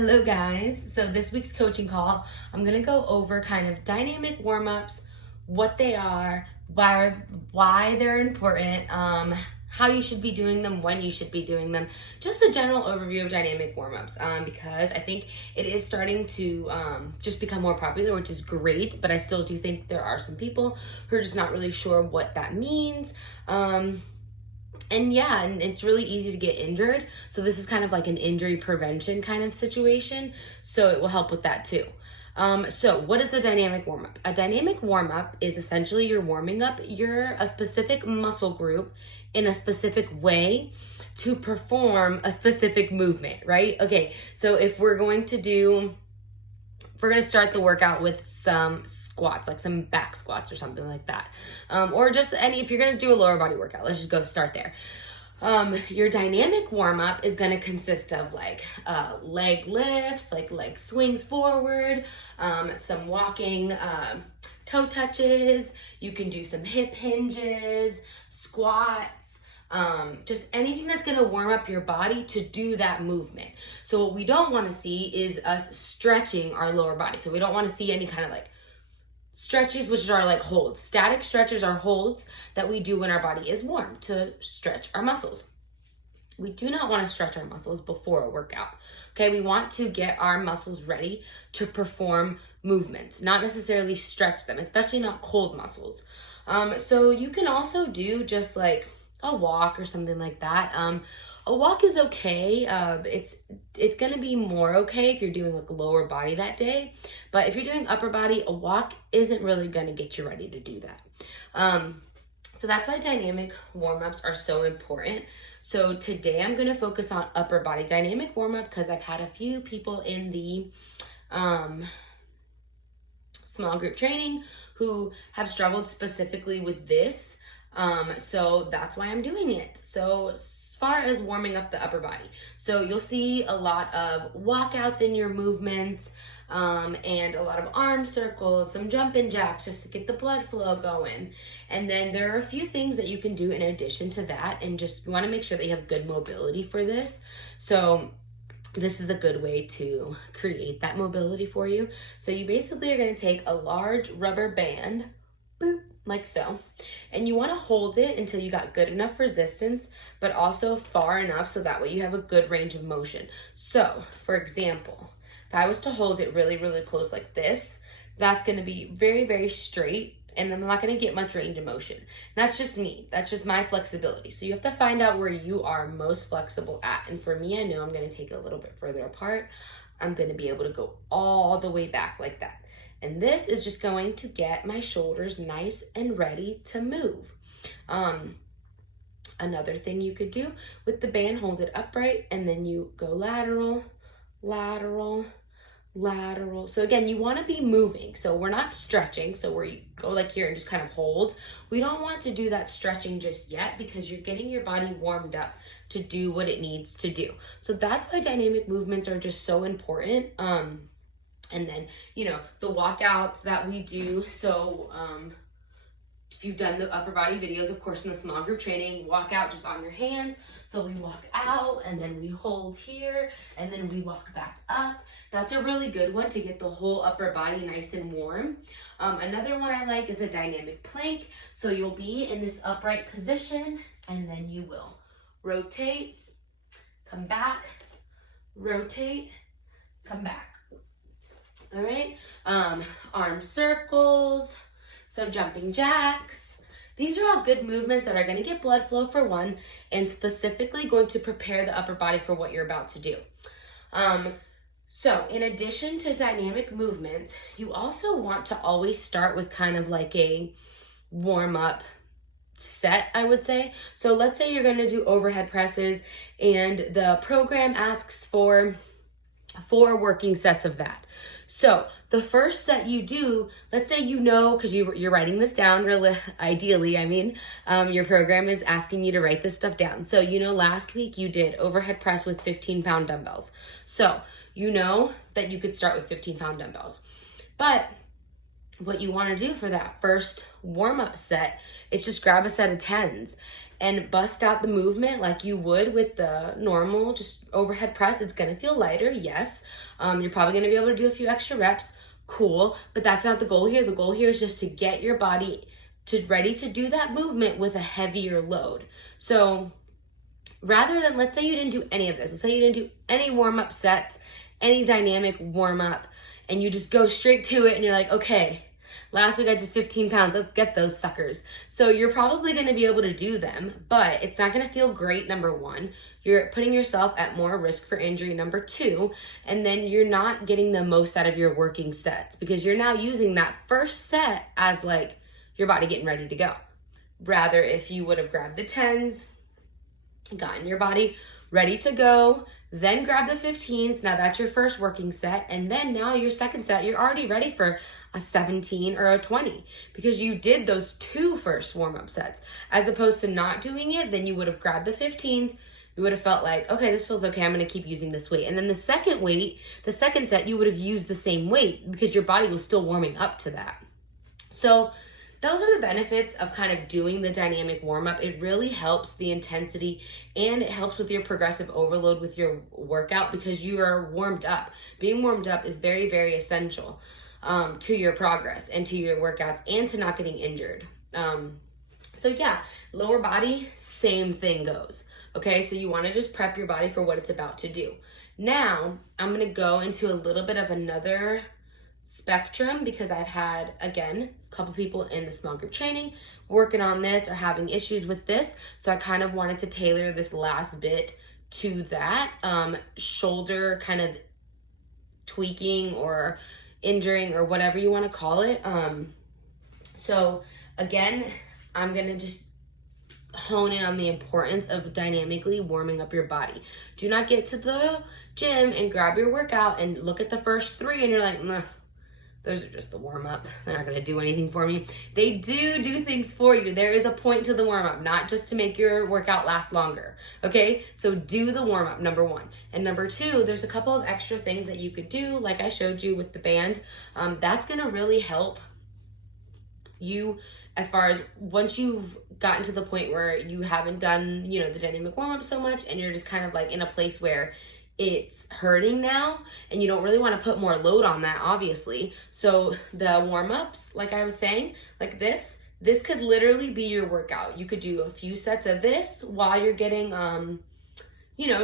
Hello guys. So this week's coaching call, I'm going to go over kind of dynamic warm-ups, what they are, why they're important, how you should be doing them, when you should be doing them, just a general overview of dynamic warm-ups, because I think it is starting to just become more popular, which is great, but I still do think there are some people who are just not really sure what that means. And it's really easy to get injured. So this is kind of like an injury prevention kind of situation. So it will help with that too. So what is a dynamic warm-up? A dynamic warm-up is essentially you're warming up a specific muscle group in a specific way to perform a specific movement, right? Okay, so if we're going to start the workout with some squats, like some back squats or something like that. Or just if you're gonna do a lower body workout, let's just go start there. Your dynamic warm-up is gonna consist of like leg lifts, like leg swings forward, some walking toe touches. You can do some hip hinges, squats, just anything that's gonna warm up your body to do that movement. So what we don't wanna see is us stretching our lower body. So we don't wanna see any kind of like stretches, which are like holds. Static stretches are holds that we do when our body is warm to stretch our muscles. We do not want to stretch our muscles before a workout. Okay, we want to get our muscles ready to perform movements, not necessarily stretch them, especially not cold muscles. So you can also do just like a walk or something like that. A walk is okay. It's gonna be more okay if you're doing like lower body that day, but if you're doing upper body, a walk isn't really gonna get you ready to do that. So that's why dynamic warm-ups are so important. So today I'm gonna focus on upper body dynamic warm-up because I've had a few people in the small group training who have struggled specifically with this. So that's why I'm doing it. So as far as warming up the upper body, so you'll see a lot of walkouts in your movements, and a lot of arm circles, some jumping jacks just to get the blood flow going. And then there are a few things that you can do in addition to that, and just you want to make sure that you have good mobility for this. So this is a good way to create that mobility for you. So you basically are going to take a large rubber band, boop, like so, and you want to hold it until you got good enough resistance, but also far enough so that way you have a good range of motion. So for example, if I was to hold it really, really close like this, that's going to be very, very straight, and I'm not going to get much range of motion. And that's just me. That's just my flexibility. So you have to find out where you are most flexible at. And for me, I know I'm going to take it a little bit further apart. I'm going to be able to go all the way back like that. And this is just going to get my shoulders nice and ready to move. Another thing you could do with the band, hold it upright, and then you go lateral, lateral, lateral. So again, you want to be moving. So we're not stretching. So where you go like here and just kind of hold. We don't want to do that stretching just yet because you're getting your body warmed up to do what it needs to do. So that's why dynamic movements are just so important. And then, the walkouts that we do. So if you've done the upper body videos, of course, in the small group training, walk out just on your hands. So we walk out and then we hold here and then we walk back up. That's a really good one to get the whole upper body nice and warm. Another one I like is a dynamic plank. So you'll be in this upright position and then you will rotate, come back, rotate, come back. All right, arm circles, so jumping jacks. These are all good movements that are going to get blood flow for one, and specifically going to prepare the upper body for what you're about to do. So in addition to dynamic movements, you also want to always start with kind of like a warm-up set, I would say. So let's say you're going to do overhead presses and the program asks for 4 working sets of that. So the first set you do, let's say because you're writing this down, really, ideally, your program is asking you to write this stuff down. So last week you did overhead press with 15-pound dumbbells. So you know that you could start with 15-pound dumbbells. But what you want to do for that first warm-up set is just grab a set of 10s and bust out the movement like you would with the normal just overhead press. It's gonna feel lighter, yes. You're probably gonna be able to do a few extra reps, cool, but that's not the goal here. The goal here is just to get your body ready to do that movement with a heavier load. So rather than, let's say you didn't do any of this, let's say you didn't do any warm-up sets, any dynamic warm-up, and you just go straight to it and you're like, okay, last week I did 15 pounds, let's get those suckers. So you're probably gonna be able to do them, but it's not gonna feel great, number one. You're putting yourself at more risk for injury, number two, and then you're not getting the most out of your working sets because you're now using that first set as like your body getting ready to go. Rather, if you would have grabbed the 10s, gotten your body ready to go, then grab the 15s. Now that's your first working set. And then now your second set, you're already ready for a 17 or a 20 because you did those two first warm-up sets. As opposed to not doing it, then you would have grabbed the 15s. You would have felt like, okay, this feels okay. I'm going to keep using this weight. And then the second weight, the second set, you would have used the same weight because your body was still warming up to that. So those are the benefits of kind of doing the dynamic warm-up. It really helps the intensity and it helps with your progressive overload with your workout because you are warmed up. Being warmed up is very, very essential to your progress and to your workouts and to not getting injured. So yeah, lower body, same thing goes. Okay, so you want to just prep your body for what it's about to do. Now, I'm going to go into a little bit of another spectrum because I've had, again, a couple people in the small group training working on this or having issues with this. So I kind of wanted to tailor this last bit to that. Shoulder kind of tweaking or injuring or whatever you want to call it. So again, I'm going to just hone in on the importance of dynamically warming up your body. Do not get to the gym and grab your workout and look at the first 3 and you're like, nah, those are just the warm-up. They're not going to do anything for me. They do things for you. There is a point to the warm-up, not just to make your workout last longer. Okay? So do the warm-up, number one. And number two, there's a couple of extra things that you could do, like I showed you with the band. That's going to really help you as far as once you've gotten to the point where you haven't done, the dynamic warm-up so much and you're just kind of like in a place where it's hurting now and you don't really want to put more load on that, obviously. So the warm-ups, like I was saying, like this could literally be your workout. You could do a few sets of this while you're getting,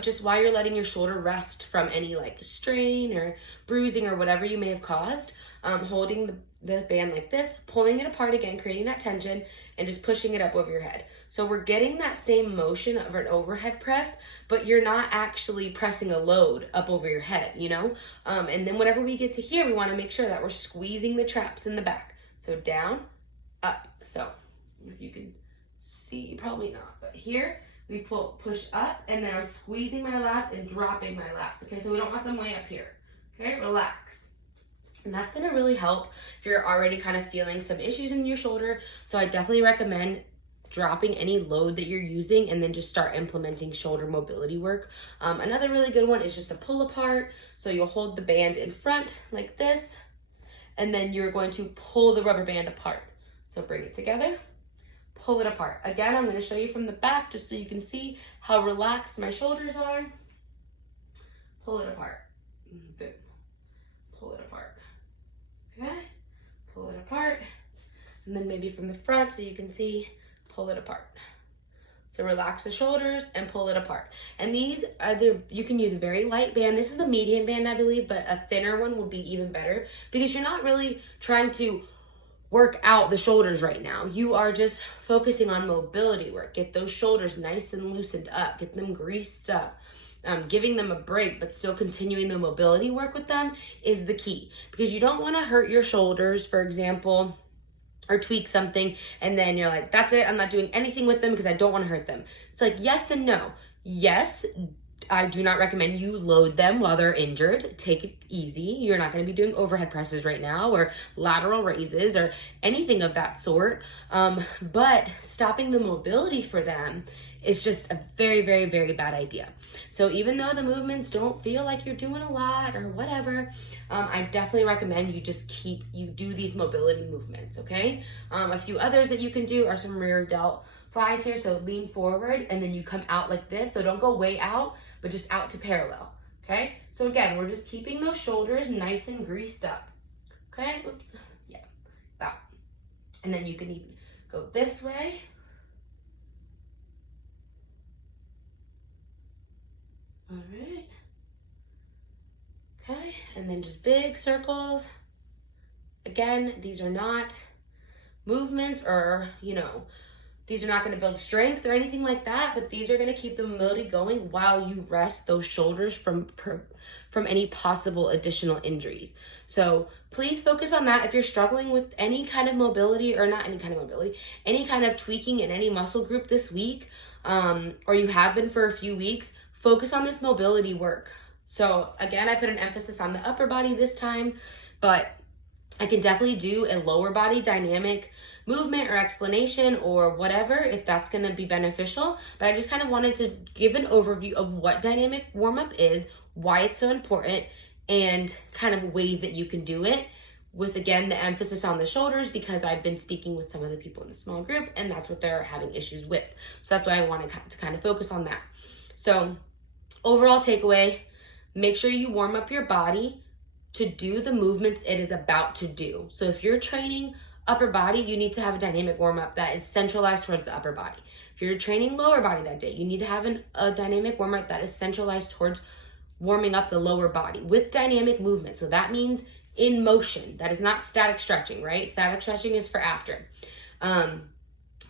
just while you're letting your shoulder rest from any like strain or bruising or whatever you may have caused. Holding the band like this, pulling it apart again, creating that tension, and just pushing it up over your head. So we're getting that same motion of an overhead press, but you're not actually pressing a load up over your head, And then whenever we get to here, we want to make sure that we're squeezing the traps in the back. So down, up. So if you can see, probably not, but here we push up, and then I'm squeezing my lats and dropping my lats. Okay, so we don't want them way up here. Okay, relax. And that's going to really help if you're already kind of feeling some issues in your shoulder. So I definitely recommend dropping any load that you're using and then just start implementing shoulder mobility work. Another really good one is just a pull apart. So you'll hold the band in front like this, and then you're going to pull the rubber band apart. So bring it together, pull it apart. Again, I'm going to show you from the back just so you can see how relaxed my shoulders are. Pull it apart. Boom. Pull it apart. Okay, pull it apart, and then maybe from the front so you can see, pull it apart. So relax the shoulders and pull it apart. And these are you can use a very light band. This is a medium band, I believe, but a thinner one would be even better because you're not really trying to work out the shoulders right now. You are just focusing on mobility work. Get those shoulders nice and loosened up, get them greased up. Giving them a break but still continuing the mobility work with them is the key, because you don't want to hurt your shoulders, for example, or tweak something and then you're like, that's it, I'm not doing anything with them because I don't want to hurt them. It's like yes and no. Yes, I do not recommend you load them while they're injured. Take it easy. You're not going to be doing overhead presses right now or lateral raises or anything of that sort. But stopping the mobility for them is just a very, very, very bad idea. So even though the movements don't feel like you're doing a lot or whatever, I definitely recommend you do these mobility movements, okay? A few others that you can do are some rear delt flies here. So lean forward and then you come out like this. So don't go way out, but just out to parallel, okay? So again, we're just keeping those shoulders nice and greased up, okay? Oops, yeah, that. And then you can even go this way. All right. Okay, and then just big circles. Again, these are not movements or, these are not going to build strength or anything like that, but these are going to keep the mobility going while you rest those shoulders from any possible additional injuries. So please focus on that. If you're struggling with any kind of mobility, or not any kind of mobility, any kind of tweaking in any muscle group this week, or you have been for a few weeks, focus on this mobility work. So again, I put an emphasis on the upper body this time, but I can definitely do a lower body dynamic movement or explanation or whatever if that's going to be beneficial. But I just kind of wanted to give an overview of what dynamic warm-up is, why it's so important, and kind of ways that you can do it, with again the emphasis on the shoulders, because I've been speaking with some of the people in the small group and that's what they're having issues with. So that's why I wanted to kind of focus on that. So overall takeaway, make sure you warm up your body to do the movements it is about to do. So if you're training upper body, you need to have a dynamic warm-up that is centralized towards the upper body. If you're training lower body that day, you need to have a dynamic warm-up that is centralized towards warming up the lower body with dynamic movement. So that means in motion. That is not static stretching, right? Static stretching is for after.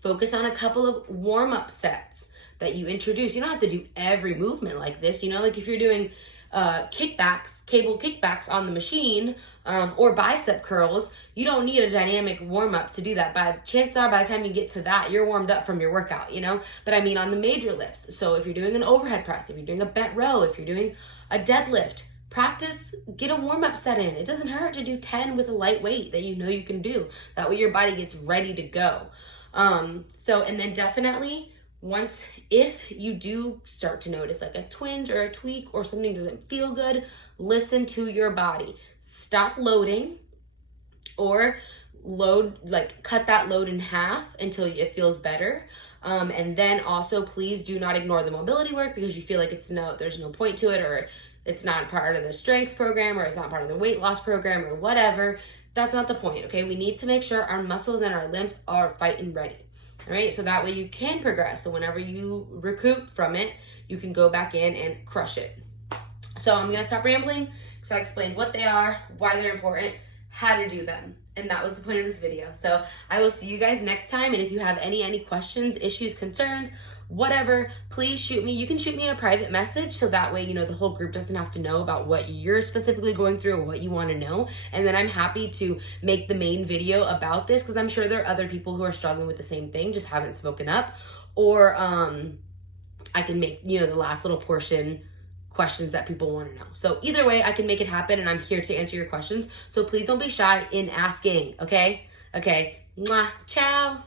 Focus on a couple of warm-up sets that you introduce. You don't have to do every movement like this. Like if you're doing cable kickbacks on the machine, or bicep curls, you don't need a dynamic warm-up to do that. Chances are by the time you get to that, you're warmed up from your workout, But I mean on the major lifts. So if you're doing an overhead press, if you're doing a bent row, if you're doing a deadlift, practice, get a warm-up set in. It doesn't hurt to do 10 with a light weight that you can do. That way your body gets ready to go. And then definitely if you do start to notice like a twinge or a tweak or something doesn't feel good, listen to your body. Stop loading, or cut that load in half until it feels better. And then also please do not ignore the mobility work because you feel like there's no point to it, or it's not part of the strength program, or it's not part of the weight loss program, or whatever. That's not the point, okay? We need to make sure our muscles and our limbs are fighting ready. All right, so that way you can progress. So whenever you recoup from it, you can go back in and crush it. So I'm gonna stop rambling because I explained what they are, why they're important, how to do them. And that was the point of this video. So I will see you guys next time. And if you have any questions, issues, concerns, whatever, please shoot me. You can shoot me a private message so that way, the whole group doesn't have to know about what you're specifically going through or what you want to know. And then I'm happy to make the main video about this because I'm sure there are other people who are struggling with the same thing, just haven't spoken up. Or I can make, the last little portion questions that people want to know. So either way, I can make it happen and I'm here to answer your questions. So please don't be shy in asking, okay? Okay, mwah, ciao.